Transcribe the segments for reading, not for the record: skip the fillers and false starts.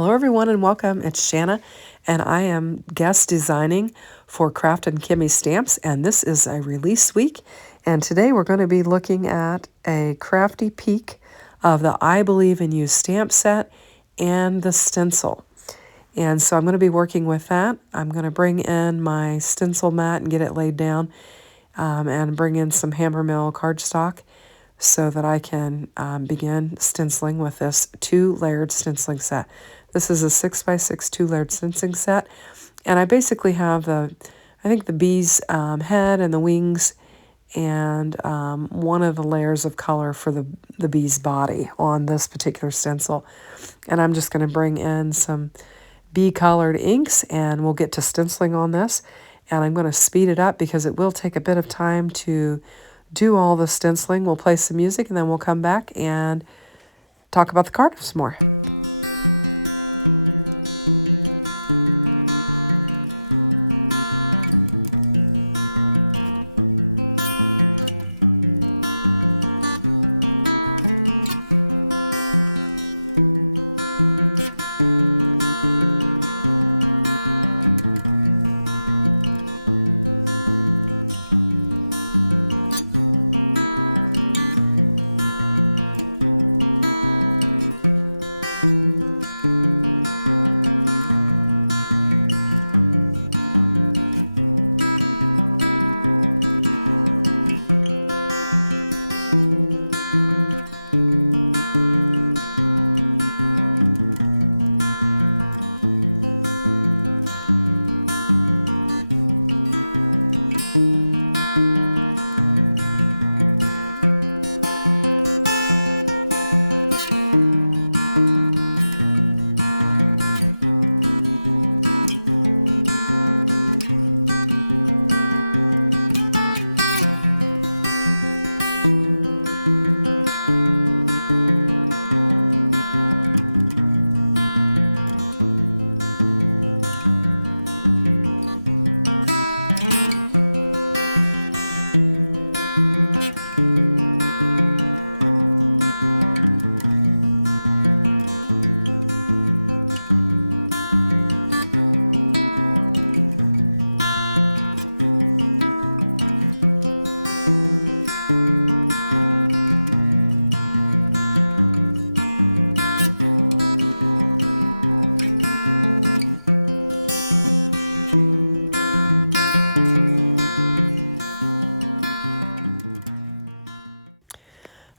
Hello everyone and welcome. It's Shanna and I am guest designing for Kraft and Kimmy Stamps, and this is a release week, and today we're going to be looking at a Krafty peek of the I Believe in You stamp set and the stencil. And so I'm going to be working with that. I'm going to bring in my stencil mat and get it laid down, and bring in some Hammermill cardstock so that I can begin stenciling with this 2-layered stenciling set. This is a 6x6 2-layered stenciling set, and I basically have I think the bee's head and the wings and one of the layers of color for the bee's body on this particular stencil. And I'm just going to bring in some bee colored inks and we'll get to stenciling on this. And I'm going to speed it up because it will take a bit of time to do all the stenciling. We'll play some music and then we'll come back and talk about the card some more.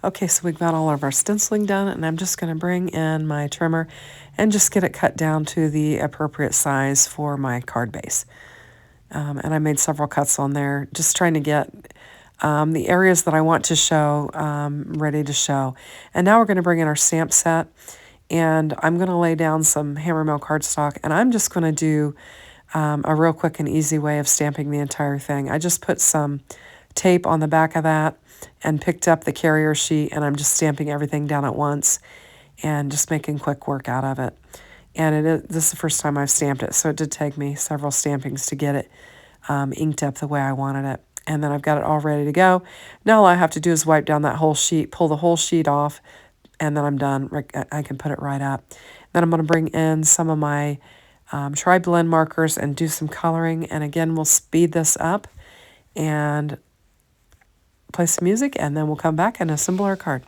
Okay, so we've got all of our stenciling done, and I'm just going to bring in my trimmer and just get it cut down to the appropriate size for my card base. And I made several cuts on there, just trying to get the areas that I want to show ready to show. And now we're going to bring in our stamp set, and I'm going to lay down some Hammermill cardstock, and I'm just going to do a real quick and easy way of stamping the entire thing. I just put some tape on the back of that and picked up the carrier sheet, and I'm just stamping everything down at once and just making quick work out of it. And this is the first time I've stamped it, so it did take me several stampings to get it inked up the way I wanted it. And then I've got it all ready to go. Now all I have to do is wipe down that whole sheet, pull the whole sheet off, and then I'm done. I can put it right up. Then I'm going to bring in some of my tri-blend markers and do some coloring. And again, we'll speed this up and play some music, and then we'll come back and assemble our card.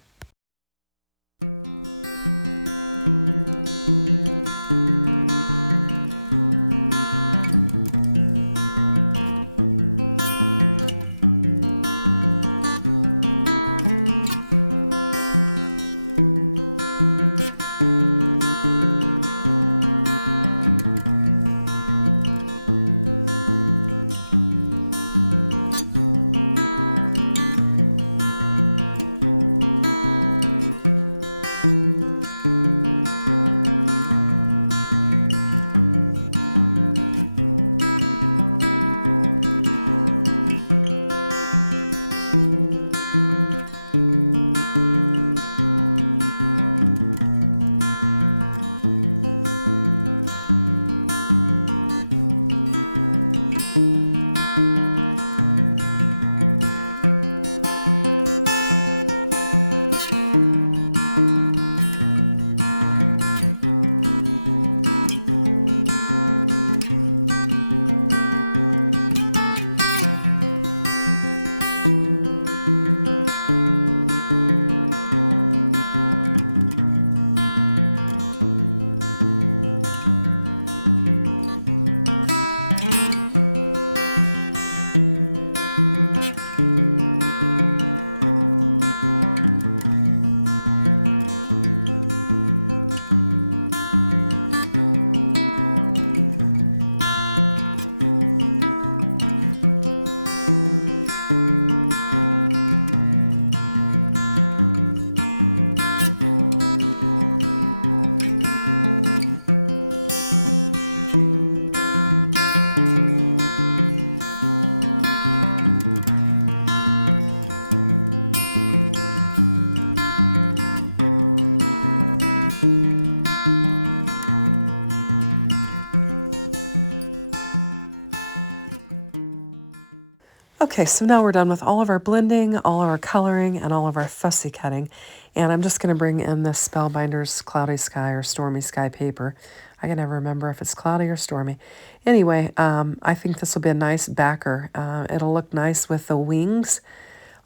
Okay, so now we're done with all of our blending, all of our coloring, and all of our fussy cutting. And I'm just going to bring in this Spellbinders Cloudy Sky or Stormy Sky paper. I can never remember if it's cloudy or stormy. Anyway, I think this will be a nice backer. It'll look nice with the wings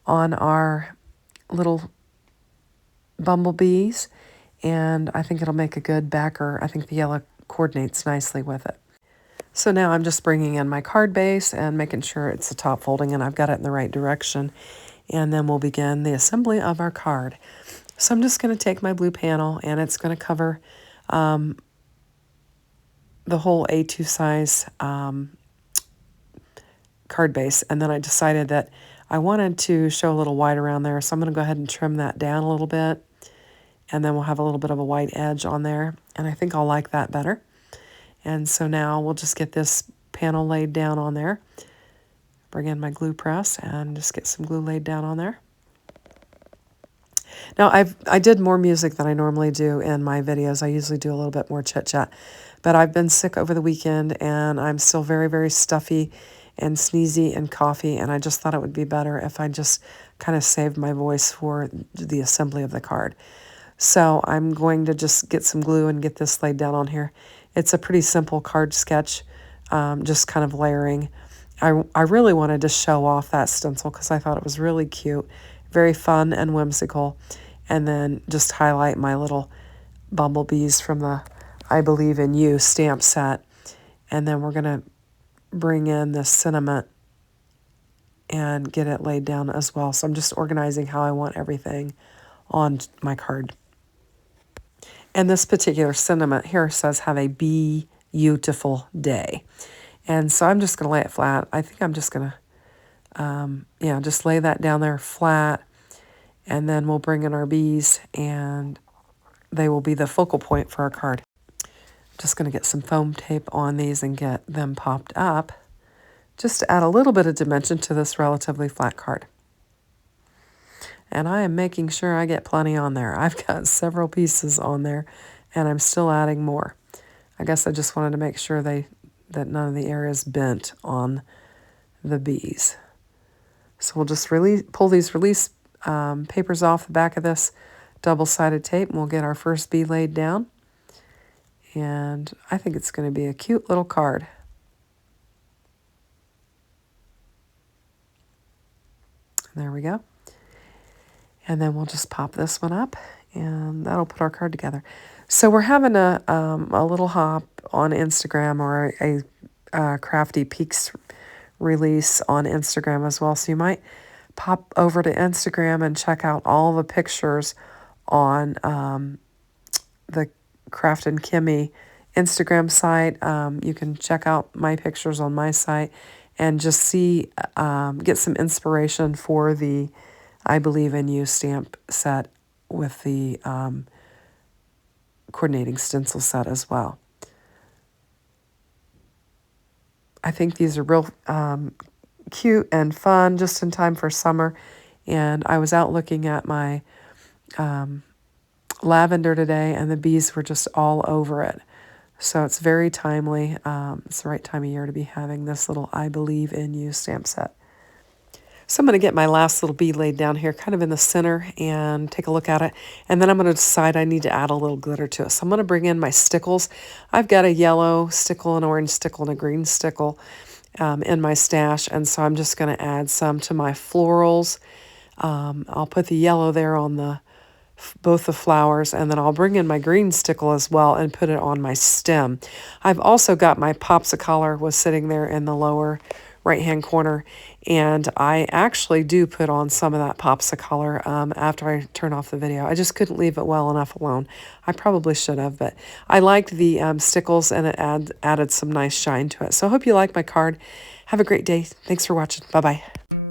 on our little bumblebees. And I think it'll make a good backer. I think the yellow coordinates nicely with it. So now I'm just bringing in my card base and making sure it's the top folding and I've got it in the right direction. And then we'll begin the assembly of our card. So I'm just going to take my blue panel and it's going to cover the whole A2 size card base. And then I decided that I wanted to show a little white around there. So I'm going to go ahead and trim that down a little bit. And then we'll have a little bit of a white edge on there. And I think I'll like that better. And so now we'll just get this panel laid down on there. Bring in my glue press and just get some glue laid down on there. Now I did more music than I normally do in my videos. I usually do a little bit more chit chat, but I've been sick over the weekend and I'm still very, very stuffy and sneezy and coughy. And I just thought it would be better if I just kind of saved my voice for the assembly of the card. So I'm going to just get some glue and get this laid down on here. It's a pretty simple card sketch, just kind of layering. I really wanted to show off that stencil because I thought it was really cute, very fun and whimsical. And then just highlight my little bumblebees from the I Believe in You stamp set. And then we're going to bring in the sentiment and get it laid down as well. So I'm just organizing how I want everything on my card. And this particular sentiment here says, have a beautiful day. And so I'm just going to lay it flat. I think I'm just going to, just lay that down there flat. And then we'll bring in our bees and they will be the focal point for our card. I'm just going to get some foam tape on these and get them popped up just to add a little bit of dimension to this relatively flat card. And I am making sure I get plenty on there. I've got several pieces on there, and I'm still adding more. I guess I just wanted to make sure that none of the area is bent on the bees. So we'll just pull these release papers off the back of this double-sided tape, and we'll get our first bee laid down. And I think it's going to be a cute little card. There we go. And then we'll just pop this one up, and that'll put our card together. So we're having a little hop on Instagram, or a Krafty Peaks release on Instagram as well. So you might pop over to Instagram and check out all the pictures on the Craft and Kimmy Instagram site. You can check out my pictures on my site and just see, get some inspiration for the I Believe in You stamp set with the coordinating stencil set as well. I think these are real cute and fun, just in time for summer. And I was out looking at my lavender today, and the bees were just all over it. So it's very timely. It's the right time of year to be having this little I Believe in You stamp set. So I'm going to get my last little bee laid down here kind of in the center and take a look at it. And then I'm going to decide I need to add a little glitter to it. So I'm going to bring in my stickles. I've got a yellow stickle, an orange stickle, and a green stickle in my stash. And so I'm just going to add some to my florals. I'll put the yellow there on both the flowers, and then I'll bring in my green stickle as well and put it on my stem. I've also got my popsicle was sitting there in the lower right-hand corner. And I actually do put on some of that Popsicolor after I turn off the video. I just couldn't leave it well enough alone. I probably should have, but I liked the stickles, and it added some nice shine to it. So I hope you like my card. Have a great day. Thanks for watching. Bye-bye.